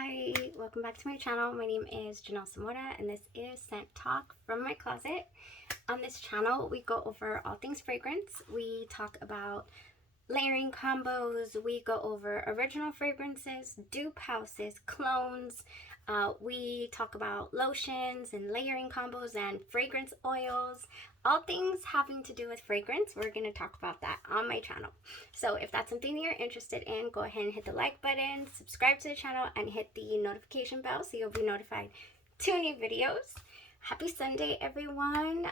Hi, welcome back to my channel. My name is Janelle and this is Scent Talk from my closet. On this channel, we go over all things fragrance. We talk about layering combos. We go over original fragrances, dupe houses, clones. We talk about lotions and layering combos and fragrance oils. All things having to do with fragrance, we're going to talk about that on my channel. So if that's something that you're interested in, go ahead and hit the like button, subscribe to the channel, and hit the notification bell so you'll be notified to new videos. Happy Sunday, everyone.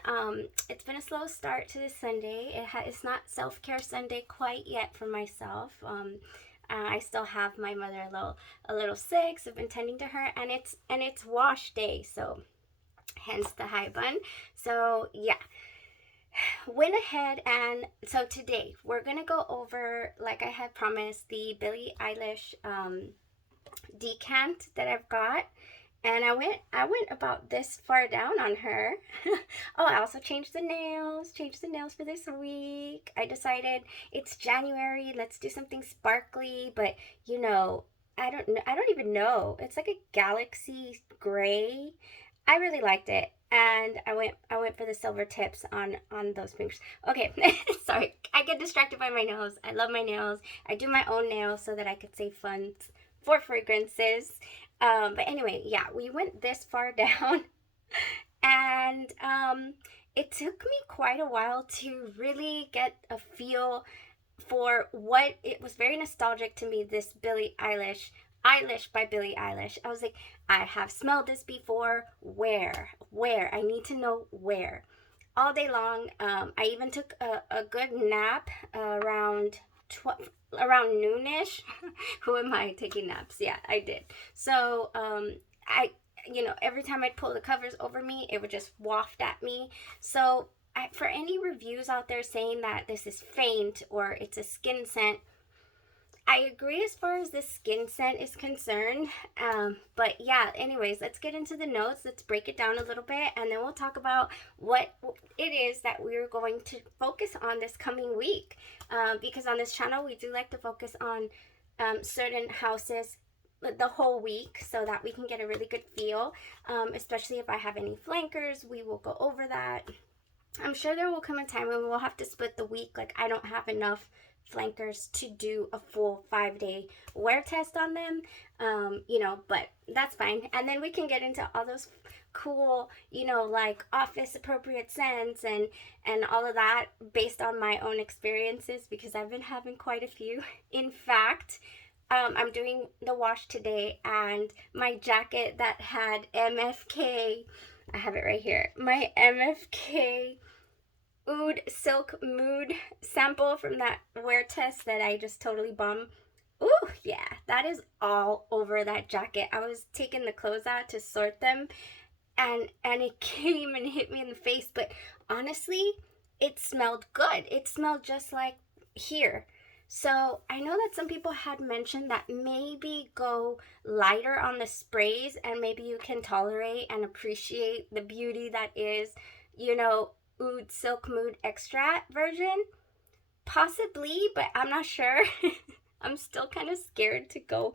It's been a slow start to this Sunday. It's not self-care Sunday quite yet for myself. I still have my mother a little sick, so I've been tending to her, and it's wash day, so hence the high bun. So yeah, went ahead, and so today we're gonna go over, like I had promised, the Billie Eilish decant that I've got. And I went about this far down on her. Oh, I also changed the nails for this week. I decided it's January, let's do something sparkly, but you know, I don't even know. It's like a galaxy gray. I really liked it. And I went for the silver tips on those fingers. Okay, sorry. I get distracted by my nails. I love my nails. I do my own nails so that I could save funds for fragrances. But anyway, yeah, we went this far down, and it took me quite a while to really get a feel for what it was. Very nostalgic to me, this Billie Eilish by Billie Eilish. I was like, I have smelled this before. Where? I need to know where. All day long. I even took a good nap around noonish. Who am I taking naps? Yeah, I did. So every time I'd pull the covers over me, it would just waft at me. So for any reviews out there saying that this is faint or it's a skin scent, I agree as far as the skin scent is concerned. But yeah, anyways, let's get into the notes. Let's break it down a little bit, and then we'll talk about what it is that we're going to focus on this coming week. Because on this channel, we do like to focus on certain houses the whole week so that we can get a really good feel. Especially if I have any flankers, we will go over that. I'm sure there will come a time when we'll have to split the week. Like, I don't have enough flankers to do a full 5-day wear test on them, but that's fine. And then we can get into all those cool, like office appropriate scents and all of that based on my own experiences, because I've been having quite a few. In fact, I'm doing the wash today, and my jacket that had MFK, I have it right here, my MFK Oud Silk Mood sample from that wear test that I just totally bombed. Ooh, yeah, that is all over that jacket. I was taking the clothes out to sort them, and it came and hit me in the face. But honestly, it smelled good. It smelled just like here. So I know that some people had mentioned that maybe go lighter on the sprays, and maybe you can tolerate and appreciate the beauty that is, Oud Silk Mood Extract version. Possibly, but I'm not sure. I'm still kind of scared to go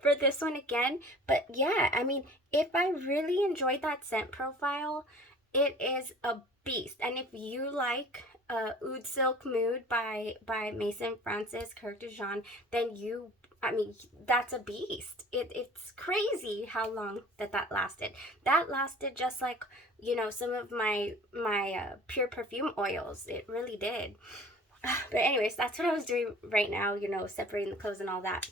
for this one again. But yeah, I mean, if I really enjoyed that scent profile, it is a beast. And if you like Oud Silk Mood by Mason Francis Kirk de Jean, then that's a beast. It's crazy how long that lasted. That lasted just like, some of my pure perfume oils. It really did. But anyways, that's what I was doing right now, separating the clothes and all that.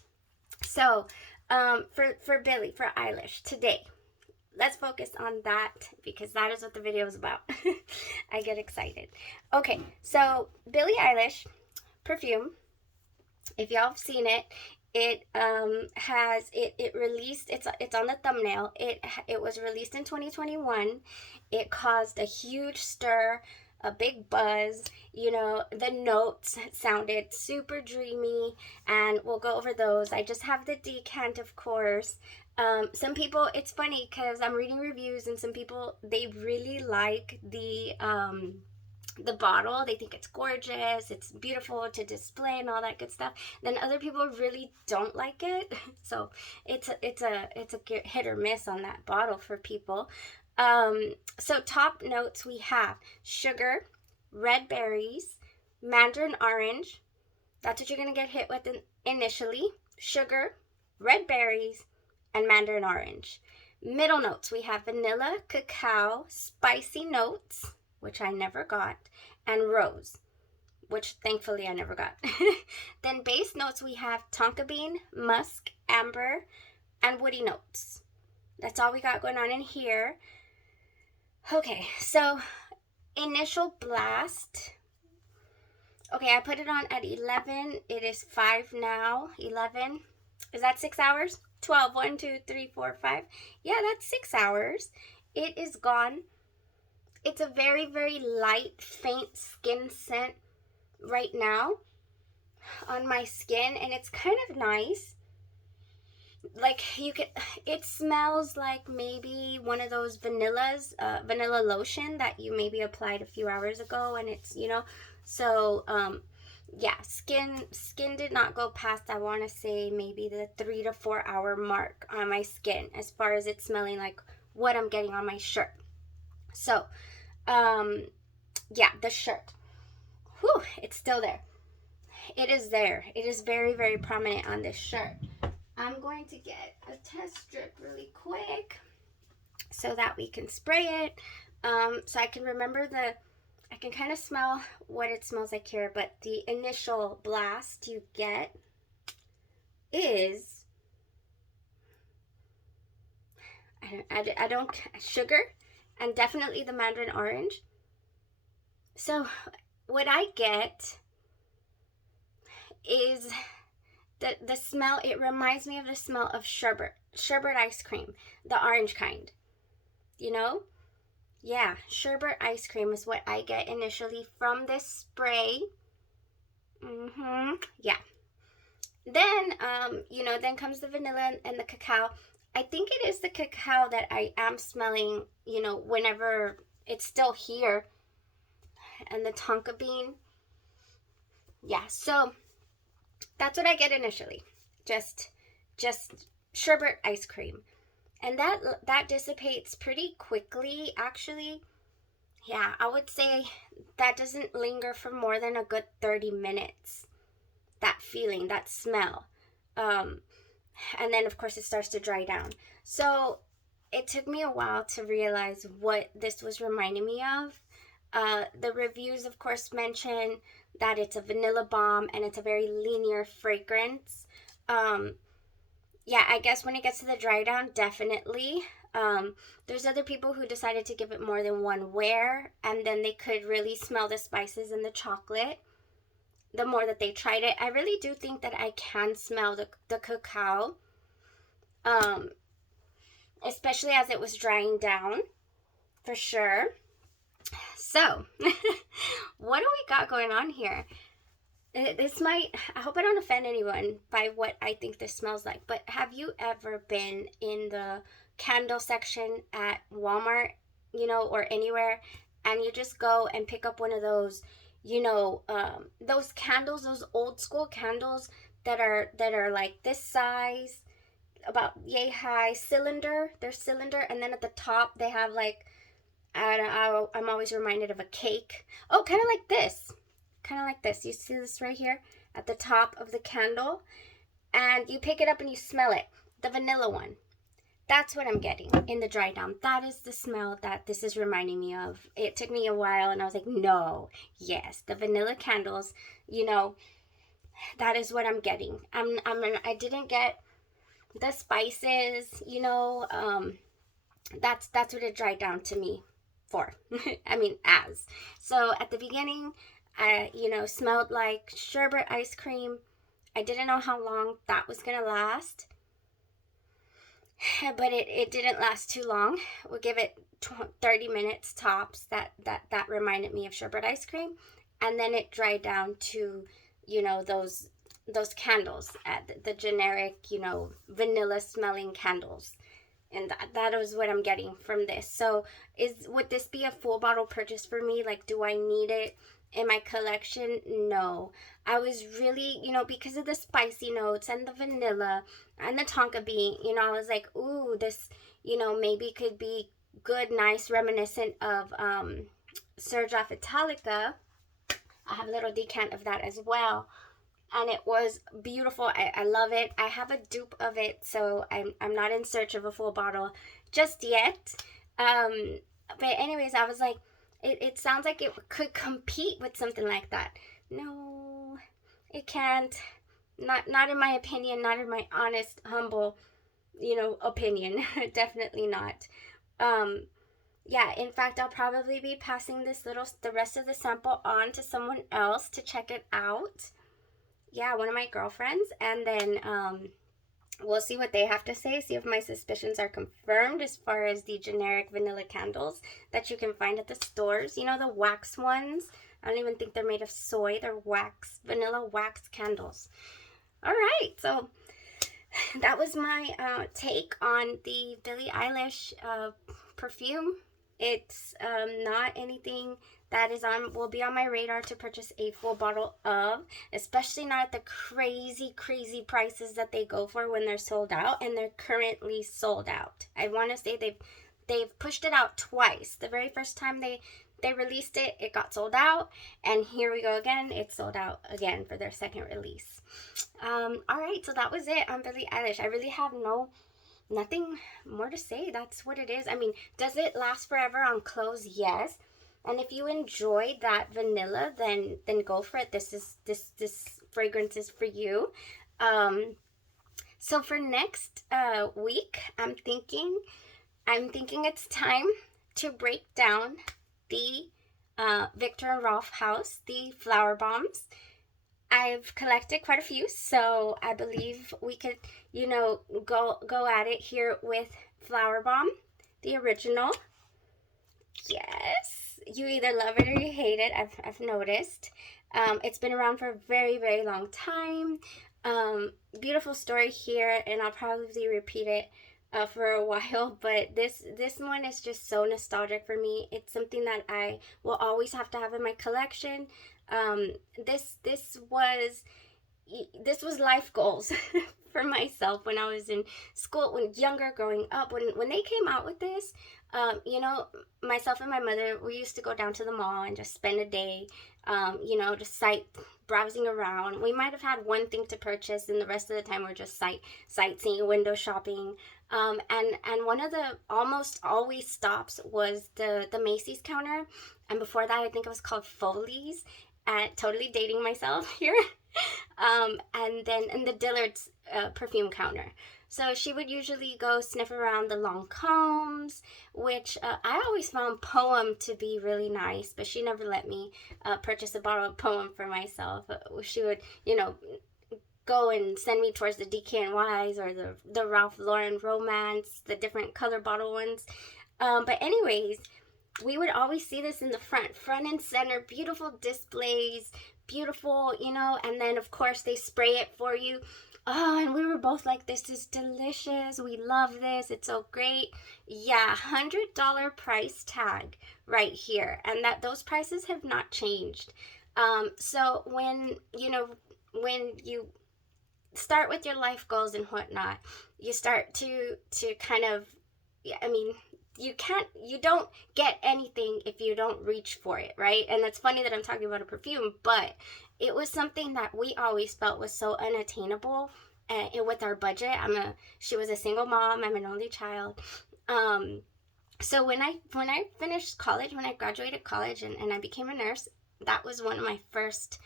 So for Eilish today, let's focus on that, because that is what the video is about. I get excited. Okay, so Billie Eilish Perfume, if y'all have seen it, it released, it's on the thumbnail. It was released in 2021. It caused a huge stir, a big buzz. The notes sounded super dreamy, and we'll go over those. I just have the decant, of course. Some people, it's funny because I'm reading reviews, and some people, they really like the the bottle. They think it's gorgeous, it's beautiful to display and all that good stuff. Then other people really don't like it. So it's a hit or miss on that bottle for people. So top notes, we have sugar, red berries, mandarin orange. That's what you're gonna get hit with initially. Sugar, red berries, and mandarin orange. Middle notes, we have vanilla, cacao, spicy notes, which I never got, and rose, which thankfully I never got. Then base notes, we have tonka bean, musk, amber, and woody notes. That's all we got going on in here. Okay, so initial blast. Okay, I put it on at 11. It is 5 now. 11. Is that 6 hours? 12. 1, 2, 3, 4, 5. Yeah, that's 6 hours. It is gone. It's a very, very light, faint skin scent right now on my skin, and it's kind of nice. Like, you could, it smells like maybe one of those vanillas, vanilla lotion that you maybe applied a few hours ago, and it's, so yeah, skin did not go past, I want to say, maybe the 3 to 4 hour mark on my skin as far as it smelling like what I'm getting on my shirt. So yeah, the shirt, whew, it's still there. It is there. It is very, very prominent on this shirt. I'm going to get a test strip really quick so that we can spray it, so I can remember I can kind of smell what it smells like here, but the initial blast you get is, I don't, sugar, and definitely the mandarin orange. So what I get is the smell. It reminds me of the smell of sherbet ice cream, the orange kind, yeah, sherbet ice cream is what I get initially from this spray. Yeah. Then then comes the vanilla and the cacao. I think it is the cacao that I am smelling, whenever it's still here, and the tonka bean. Yeah, so that's what I get initially. Just sherbet ice cream. And that dissipates pretty quickly, actually. Yeah, I would say that doesn't linger for more than a good 30 minutes. That feeling, that smell. And then, of course, it starts to dry down. So it took me a while to realize what this was reminding me of. The reviews, of course, mention that it's a vanilla bomb and it's a very linear fragrance. Yeah, I guess when it gets to the dry down, definitely. There's other people who decided to give it more than one wear, and then they could really smell the spices and the chocolate the more that they tried it. I really do think that I can smell the cacao, especially as it was drying down, for sure. So, what do we got going on here? This might, I hope I don't offend anyone by what I think this smells like, but have you ever been in the candle section at Walmart, or anywhere, and you just go and pick up one of those, those candles, those old school candles that are like this size, about yay high, cylinder, they're cylinder, and then at the top they have like, I'm always reminded of a cake. Oh, kind of like this. You see this right here at the top of the candle, and you pick it up and you smell it, the vanilla one. That's what I'm getting in the dry down. That is the smell that this is reminding me of. It took me a while, and I was like, no, yes, the vanilla candles, that is what I'm getting. I didn't get the spices, that's what it dried down to me for. As. So at the beginning, I, smelled like sherbet ice cream. I didn't know how long that was going to last, but it didn't last too long. We'll give it 30 minutes tops. That reminded me of sherbet ice cream. And then it dried down to, those candles, the generic, vanilla smelling candles. and that is what I'm getting from this. So would this be a full bottle purchase for me? Like, do I need it in my collection? No. I was really, because of the spicy notes and the vanilla and the tonka bean, I was like, ooh, this, maybe could be good, nice, reminiscent of Surge Off Italica. I have a little decant of that as well, and it was beautiful. I love it. I have a dupe of it, so I'm not in search of a full bottle just yet. But anyways, I was like, it sounds like it could compete with something like that. No, it can't. Not in my opinion. Not in my honest, humble, opinion. Definitely not. Um, yeah, in fact, I'll probably be passing the rest of the sample on to someone else to check it out. Yeah, one of my girlfriends, and then we'll see what they have to say, see if my suspicions are confirmed as far as the generic vanilla candles that you can find at the stores. The wax ones. I don't even think they're made of soy. They're vanilla wax candles. All right, so that was my take on the Billie Eilish perfume. It's not anything that will be on my radar to purchase a full bottle of, especially not at the crazy prices that they go for when they're sold out, and they're currently sold out. I want to say they've pushed it out twice. The very first time they released it, it got sold out, and here we go again. It's sold out again for their second release. All right, so that was it on Billie Eilish. I really have nothing more to say. That's what it is. I mean, does it last forever on clothes? Yes. And if you enjoyed that vanilla, then go for it. This fragrance is for you. So for next week, I'm thinking it's time to break down the Viktor and Rolf House, the flower bombs. I've collected quite a few, so I believe we could, go at it here with Flower Bomb, the original. Yes, you either love it or you hate it. I've noticed. It's been around for a very, very long time. Beautiful story here, and I'll probably repeat it for a while, but this one is just so nostalgic for me. It's something that I will always have to have in my collection. This was life goals for myself when I was in school, growing up. When they came out with this, myself and my mother, we used to go down to the mall and just spend a day, just browsing around. We might have had one thing to purchase, and the rest of the time we're just sightseeing, window shopping. And one of the almost always stops was the Macy's counter, and before that I think it was called Foley's. Totally dating myself here. And then in the Dillard's perfume counter. So she would usually go sniff around the Lancomes, which I always found Poem to be really nice, but she never let me purchase a bottle of Poem for myself. She would, go and send me towards the DKNYs or the Ralph Lauren Romance, the different color bottle ones. But anyways, we would always see this in the front and center, beautiful displays, beautiful, and then of course they spray it for you. Oh, and we were both like, this is delicious. We love this. It's so great. Yeah, $100 price tag right here. And those prices have not changed. So when you start with your life goals and whatnot, you start to kind of, you don't get anything if you don't reach for it, right? And that's funny that I'm talking about a perfume, but it was something that we always felt was so unattainable with our budget. She was a single mom. I'm an only child. So when I finished college, when I graduated college and I became a nurse, that was one of my first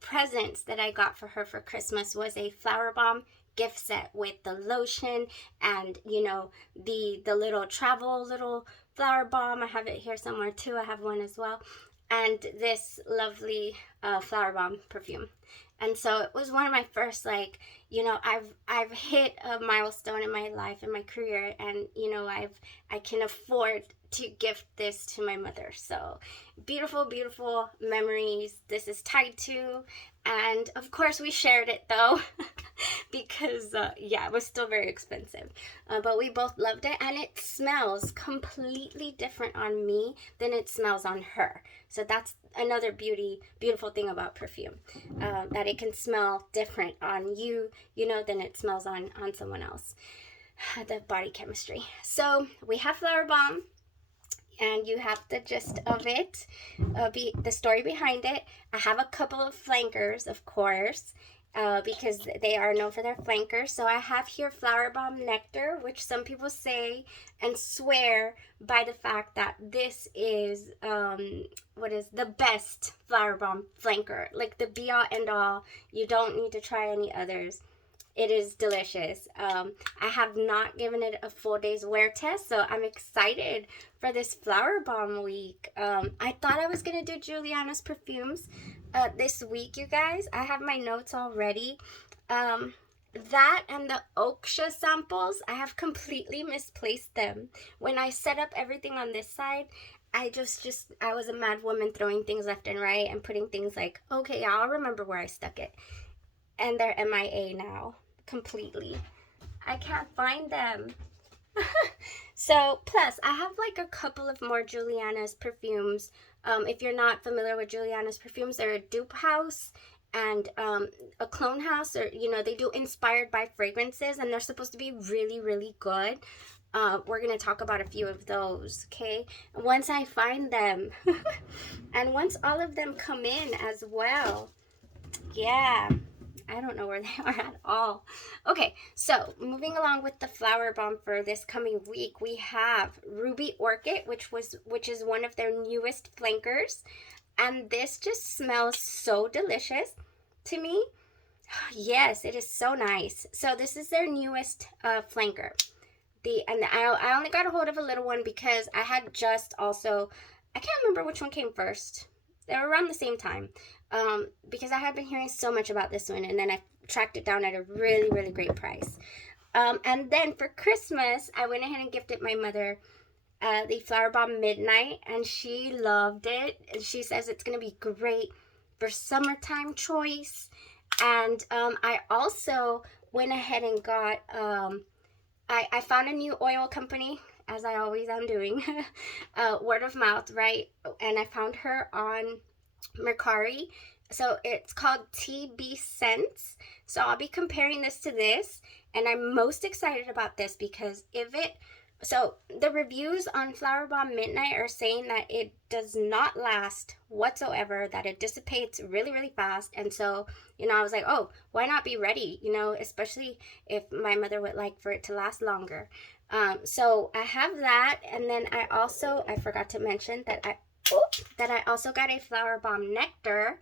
presents that I got for her for Christmas was a Flower Bomb gift set with the lotion and the little flower bomb. I have it here somewhere too. I have one as well, and this lovely flower bomb perfume. And so it was one of my first, I've hit a milestone in my life, in my career, and I can afford to gift this to my mother. So beautiful memories this is tied to. And of course, we shared it though, because yeah, it was still very expensive. But we both loved it, and it smells completely different on me than it smells on her. So that's another beautiful thing about perfume, that it can smell different on you, than it smells on someone else. The body chemistry. So we have Flower Bomb, and you have the gist of it, the story behind it. I have a couple of flankers, of course, because they are known for their flankers. So I have here Flower Bomb Nectar, which some people say and swear by the fact that this is what is the best Flower Bomb flanker, like the be all end all. You don't need to try any others. It is delicious. I have not given it a full day's wear test, so I'm excited for this Flower Bomb week. I thought I was going to do Giuliana's perfumes this week, you guys. I have my notes already. That and the Oksha samples, I have completely misplaced them. When I set up everything on this side, I was a mad woman throwing things left and right and putting things like, okay, I'll remember where I stuck it. And they're MIA now, completely. I can't find them. So, plus, I have like a couple of more Giuliana's perfumes. If you're not familiar with Giuliana's perfumes, they're a dupe house and a clone house, or they do inspired by fragrances, and they're supposed to be really, really good. We're gonna talk about a few of those, okay? Once I find them, and once all of them come in as well. Yeah, I don't know where they are at all. Okay, so moving along with the Flower Bomb for this coming week, we have Ruby Orchid, which is one of their newest flankers, and this just smells so delicious to me. Yes, it is so nice. So this is their newest flanker. I only got a hold of a little one because I had just also, I can't remember which one came first. They were around the same time, because I had been hearing so much about this one, and then I tracked it down at a really, really great price. And then for Christmas, I went ahead and gifted my mother the Flower Bomb Midnight, and she loved it. And she says it's going to be great for summertime choice. And I also went ahead and got, I found a new oil company, as I always am doing, word of mouth, right? And I found her on Mercari. So it's called TB Scents. So I'll be comparing this to this, and I'm most excited about this because so the reviews on Flower Bomb Midnight are saying that it does not last whatsoever, that it dissipates really, really fast. And so, I was like, oh, why not be ready, especially if my mother would like for it to last longer. So I have that, and then I forgot to mention that I also got a Flower Bomb Nectar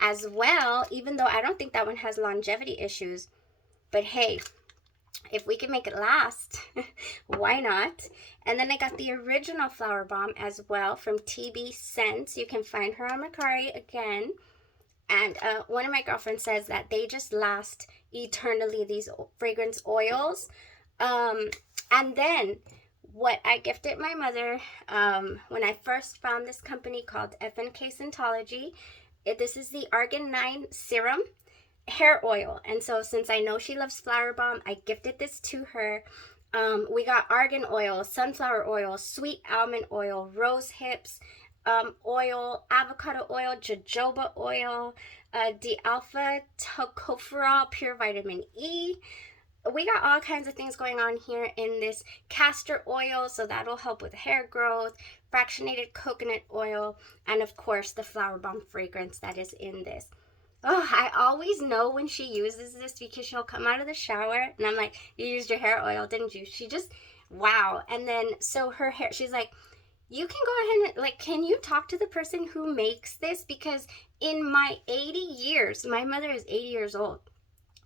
as well, even though I don't think that one has longevity issues. But hey, if we can make it last, why not? And then I got the original Flower Bomb as well from TB Scents. You can find her on Mercari again. And one of my girlfriends says that they just last eternally, these fragrance oils. And then what I gifted my mother when I first found this company called FNK Scentology, this is the Argan 9 Serum hair oil. And so since I know she loves Flower Bomb, I gifted this to her. We got argan oil, sunflower oil, sweet almond oil, rose hips oil, avocado oil, jojoba oil, D-alpha tocopherol, pure vitamin E. We got all kinds of things going on here in this castor oil, so that'll help with hair growth, fractionated coconut oil, and of course the Flower Bomb fragrance that is in this. Oh, I always know when she uses this because she'll come out of the shower and I'm like, you used your hair oil, didn't you? She just, wow. And then, so her hair, she's like, you can go ahead and, like, can you talk to the person who makes this? Because in my 80 years, my mother is 80 years old.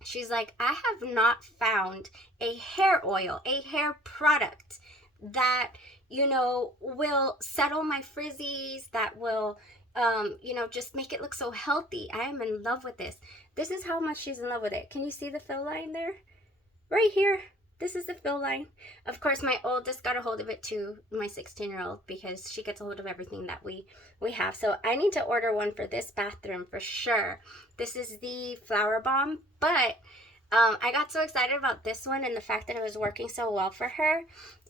She's like, I have not found a hair oil, a hair product that, will settle my frizzies, that will, just make it look so healthy. I am in love with this. This is how much she's in love with it. Can you see the fill line there? Right here. this is the fill line. Of course, my oldest got a hold of it too, my 16-year-old, because she gets a hold of everything that we have. So I need to order one for this bathroom for sure. This is the Flower Bomb, but I got so excited about this one and the fact that it was working so well for her.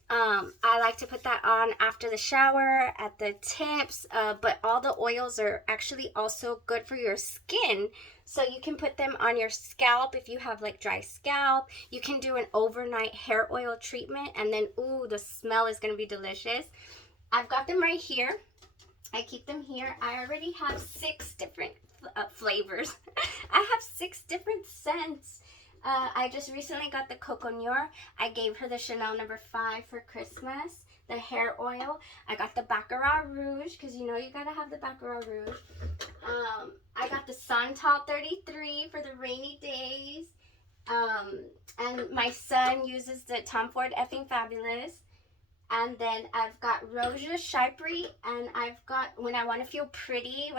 I like to put that on after the shower, at the tips, but all the oils are actually also good for your skin. So you can put them on your scalp if you have like dry scalp. You can do an overnight hair oil treatment, and then, ooh, the smell is going to be delicious. I've got them right here. I keep them here. I already have 6 different flavors. I have 6 different scents. I just recently got the Coco Noir. I gave her the Chanel No. 5 for Christmas, the hair oil. I got the Baccarat Rouge, because you know you gotta have the Baccarat Rouge. I got the Santal 33 for the rainy days. And my son uses the Tom Ford Effing Fabulous. And then I've got Roja Chypre, and I've got When I Want to Feel Pretty,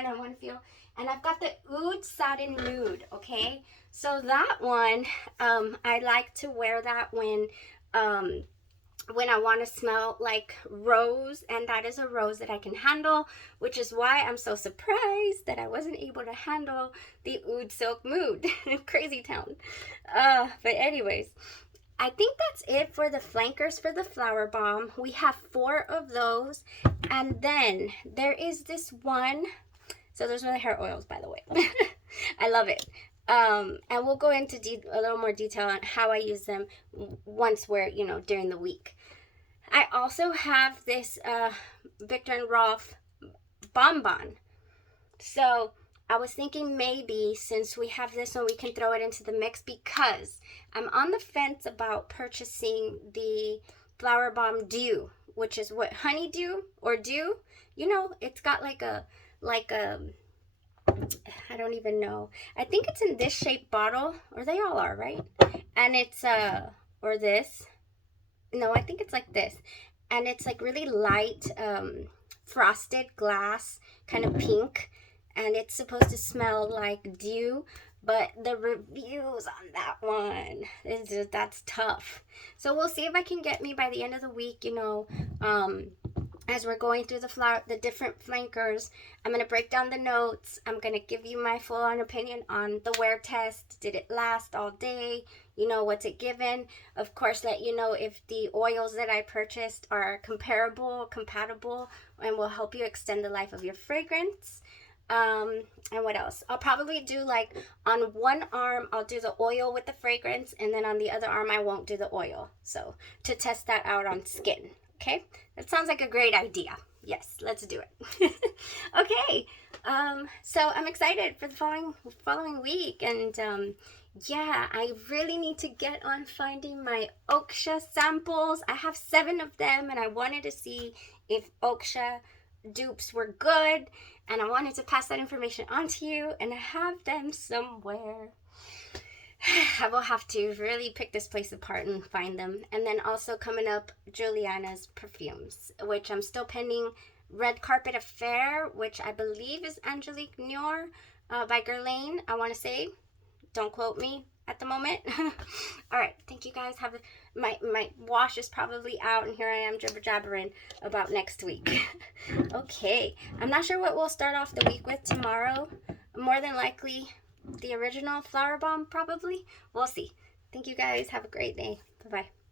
and I've got the Oud Satin Nude, okay? So that one, I like to wear that when I want to smell like rose, and that is a rose that I can handle, which is why I'm so surprised that I wasn't able to handle the Oud Silk Mood. Crazy town. But anyways, I think that's it for the flankers for the Flower Bomb. We have 4 of those, and then there is this one. So there's my hair oils, by the way. I love it. And we'll go into a little more detail on how I use them once we're, during the week. I also have this Viktor and Rolf Bonbon. So I was thinking maybe since we have this one, we can throw it into the mix, because I'm on the fence about purchasing the Flower Bomb Dew, which is what, honeydew or dew? It's got like a I don't even know. I think it's in this shaped bottle, or they all are, right? And it's or this. No, I think it's like this. And it's like really light frosted glass, kind of pink, and it's supposed to smell like dew, but the reviews on that one, that's tough. So we'll see if I can get me by the end of the week, as we're going through the different flankers. I'm going to break down the notes. I'm going to give you my full-on opinion on the wear test. Did it last all day? What's it given? Of course, let you know if the oils that I purchased are compatible, and will help you extend the life of your fragrance. And what else? I'll probably do, like, on one arm, I'll do the oil with the fragrance, and then on the other arm, I won't do the oil. So, to test that out on skin. Okay, that sounds like a great idea. Yes, let's do it. Okay, so I'm excited for the following week, and yeah, I really need to get on finding my Oksha samples. I have 7 of them, and I wanted to see if Oksha dupes were good, and I wanted to pass that information on to you, and I have them somewhere. I will have to really pick this place apart and find them. And then also coming up, Juliana's perfumes, which I'm still pending. Red Carpet Affair, which I believe is Angelique Noir by Guerlain, I want to say. Don't quote me at the moment. All right, thank you guys. My wash is probably out, and here I am jibber-jabbering about next week. Okay, I'm not sure what we'll start off the week with tomorrow. More than likely the original Flower Bomb, probably. We'll see. Thank you guys. Have a great day. Bye-bye.